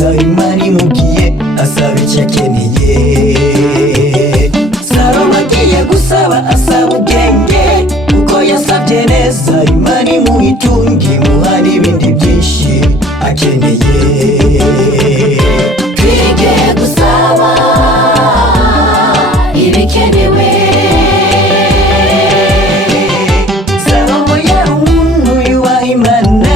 neza Imana imubwiye asaba icyo akeneye. Salomo agiye gusaba asaba ubwenge, kuko yasabye neza Imana imuha itunga, imuha n'ibindi byinshi akeneye. twige gusaba ibikenewe. Salomo yari umuntu yubaha Imana,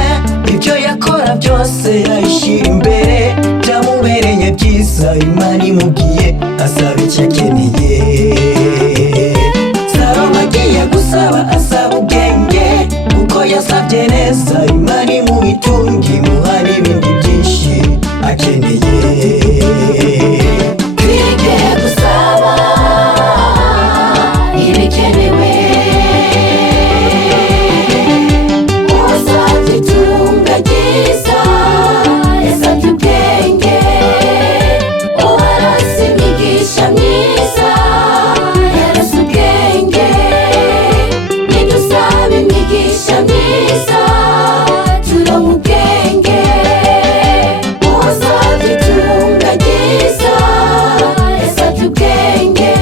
ibyo yakora byose yabishyira imbere, byamubereye byiza Imana imubwiye asaba icyo akeneye. Salomo agiye gusaba asaba ubwenge, kuko yasabye neza Imana imuha itunga, imuha n'ibindi byinshi akeneye. twige gusaba ibikenewe. uwasabye itunga ryiza yasabye ubwenge, uwarase imigisha myiza yarase ubwenge. nidusaba imigisha myiza turonka ubwenge. uwasabye itunga ryiza yasabye ubwenge,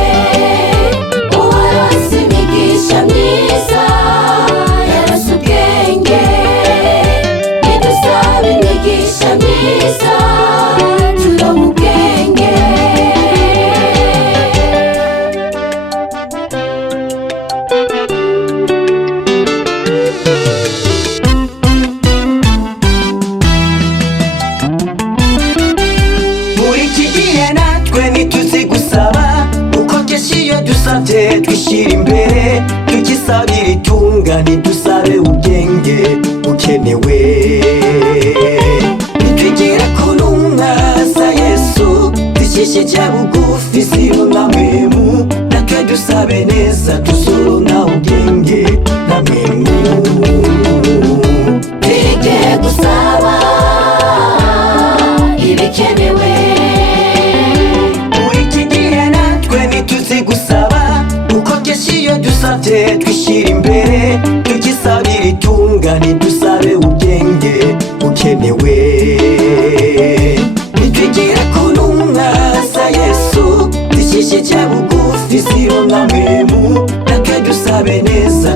uwarase imigisha myiza yarase ubwenge. nidusaba imigisha myiza turonka ubwenge. Muri iki gihe natwe ntituzi gusaba, kuko kenshi iyo dusabye twishyira imbere, tugisabira itunga ntidusabe ubwenge bukenewe. Nitwigire ku ntumwa za Yesu zishyishye bugufi zironka mpemu, natwe dusabe neza tuzoronka ubwenge na mpemu. twige gusaba ibikenewe. Muri iki gihe natwe ntituzi gusaba, kuko kenshi iyo dusabye twishyira imbere, tugisabira itunga ntidusabe ubwenge bukenewe. Nitwigire ku ntumwa za Yesu zishyishye bugufi zironka mpemu, natwe dusabe neza